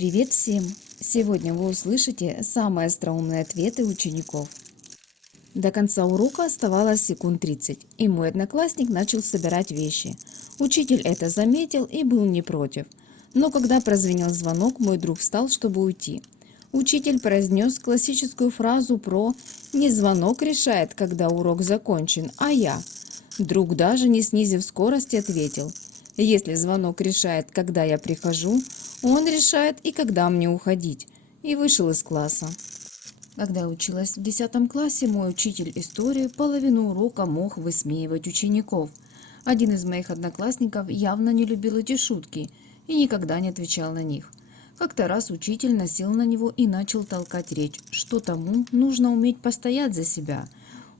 Привет всем! Сегодня вы услышите самые остроумные ответы учеников. До конца урока оставалось секунд 30, и мой одноклассник начал собирать вещи. Учитель это заметил и был не против. Но когда прозвенел звонок, мой друг встал, чтобы уйти. Учитель произнес классическую фразу про «не звонок решает, когда урок закончен, а я». Друг, даже не снизив скорости, ответил: «Если звонок решает, когда я прихожу, он решает и когда мне уходить», и вышел из класса. Когда я училась в 10 классе, мой учитель истории половину урока мог высмеивать учеников. Один из моих одноклассников явно не любил эти шутки и никогда не отвечал на них. Как-то раз учитель насел на него и начал толкать речь, что тому нужно уметь постоять за себя.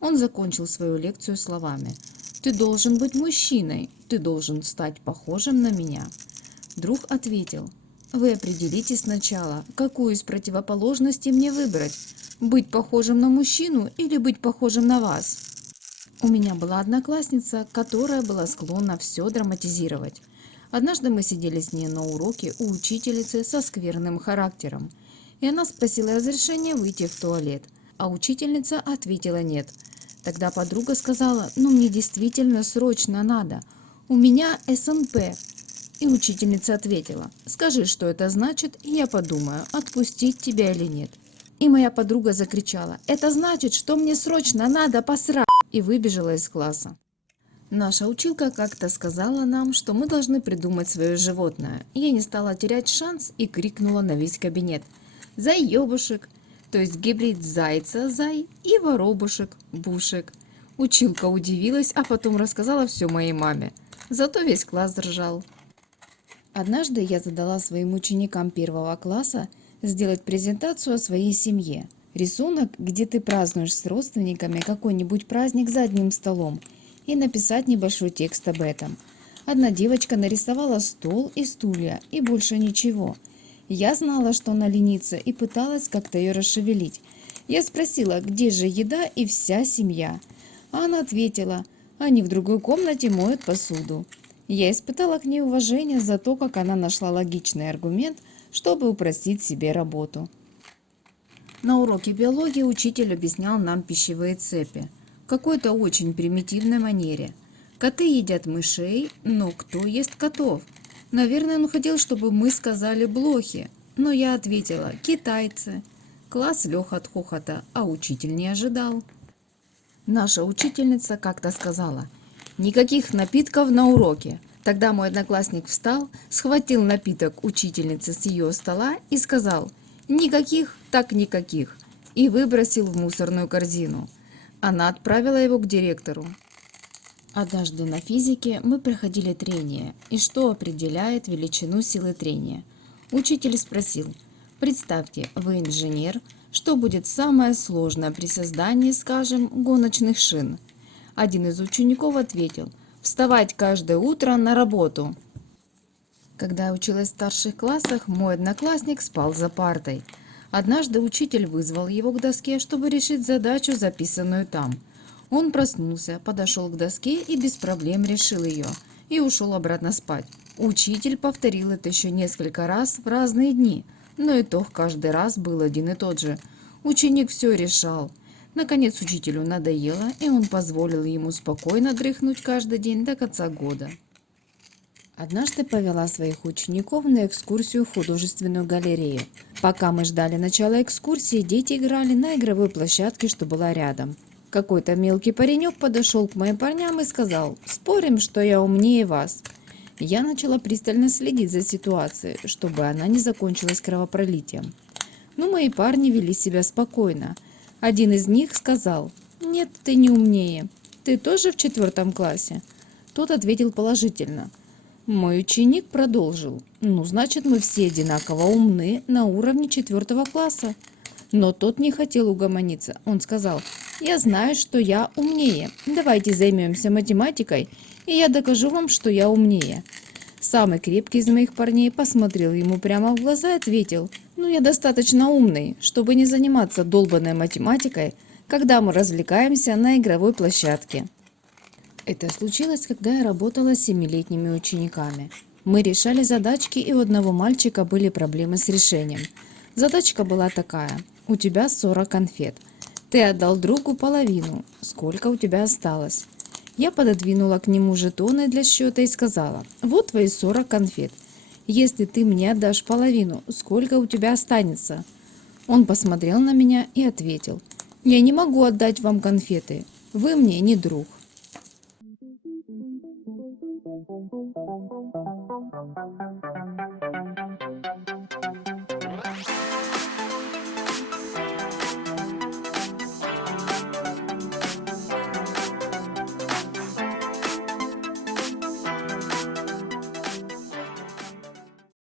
Он закончил свою лекцию словами: «Ты должен быть мужчиной, ты должен стать похожим на меня». Друг ответил: «Вы определите сначала, какую из противоположностей мне выбрать, быть похожим на мужчину или быть похожим на вас». У меня была одноклассница, которая была склонна все драматизировать. Однажды мы сидели с ней на уроке у учительницы со скверным характером, и она спросила разрешения выйти в туалет, а учительница ответила нет. Тогда подруга сказала: «Ну, мне действительно срочно надо, у меня СНП». И учительница ответила: «Скажи, что это значит, и я подумаю, отпустить тебя или нет». И моя подруга закричала: «Это значит, что мне срочно надо посрать!» и выбежала из класса. Наша училка как-то сказала нам, что мы должны придумать свое животное. Я не стала терять шанс и крикнула на весь кабинет: «Заебушек!», то есть гибрид зайца-зай и воробушек-бушек. Училка удивилась, а потом рассказала все моей маме. Зато весь класс ржал. Однажды я задала своим ученикам 1 класса сделать презентацию о своей семье. Рисунок, где ты празднуешь с родственниками какой-нибудь праздник за одним столом, и написать небольшой текст об этом. Одна девочка нарисовала стол и стулья, и больше ничего. Я знала, что она ленится, и пыталась как-то ее расшевелить. Я спросила, где же еда и вся семья. А она ответила: они в другой комнате моют посуду. Я испытала к ней уважение за то, как она нашла логичный аргумент, чтобы упростить себе работу. На уроке биологии учитель объяснял нам пищевые цепи в какой-то очень примитивной манере. Коты едят мышей, но кто ест котов? Наверное, он хотел, чтобы мы сказали блохи, но я ответила: китайцы. Класс лег от хохота, а учитель не ожидал. Наша учительница как-то сказала: «Никаких напитков на уроке». Тогда мой одноклассник встал, схватил напиток учительницы с ее стола и сказал: «Никаких, так никаких», и выбросил в мусорную корзину. Она отправила его к директору. Однажды на физике мы проходили трение, и что определяет величину силы трения. Учитель спросил: «Представьте, вы инженер, что будет самое сложное при создании, скажем, гоночных шин?» Один из учеников ответил: «Вставать каждое утро на работу». Когда я училась в старших классах, мой одноклассник спал за партой. Однажды учитель вызвал его к доске, чтобы решить задачу, записанную там. Он проснулся, подошел к доске и без проблем решил ее, и ушел обратно спать. Учитель повторил это еще несколько раз в разные дни, но итог каждый раз был один и тот же. Ученик все решал. Наконец учителю надоело, и он позволил ему спокойно дрыхнуть каждый день до конца года. Однажды повела своих учеников на экскурсию в художественную галерею. Пока мы ждали начала экскурсии, дети играли на игровой площадке, что была рядом. Какой-то мелкий паренек подошел к моим парням и сказал: «Спорим, что я умнее вас». Я начала пристально следить за ситуацией, чтобы она не закончилась кровопролитием. Но мои парни вели себя спокойно. Один из них сказал: «Нет, ты не умнее. Ты тоже в 4 классе?» Тот ответил положительно. Мой ученик продолжил: «Ну, значит, мы все одинаково умны на уровне 4 класса». Но тот не хотел угомониться. Он сказал: «Я знаю, что я умнее. Давайте займемся математикой, и я докажу вам, что я умнее». Самый крепкий из моих парней посмотрел ему прямо в глаза и ответил: «Ну, я достаточно умный, чтобы не заниматься долбанной математикой, когда мы развлекаемся на игровой площадке». Это случилось, когда я работала с 7-летними учениками. Мы решали задачки, и у одного мальчика были проблемы с решением. Задачка была такая. У тебя 40 конфет. Ты отдал другу половину. Сколько у тебя осталось? Я пододвинула к нему жетоны для счета и сказала: вот твои 40 конфет. Если ты мне отдашь половину, сколько у тебя останется? Он посмотрел на меня и ответил: я не могу отдать вам конфеты. Вы мне не друг.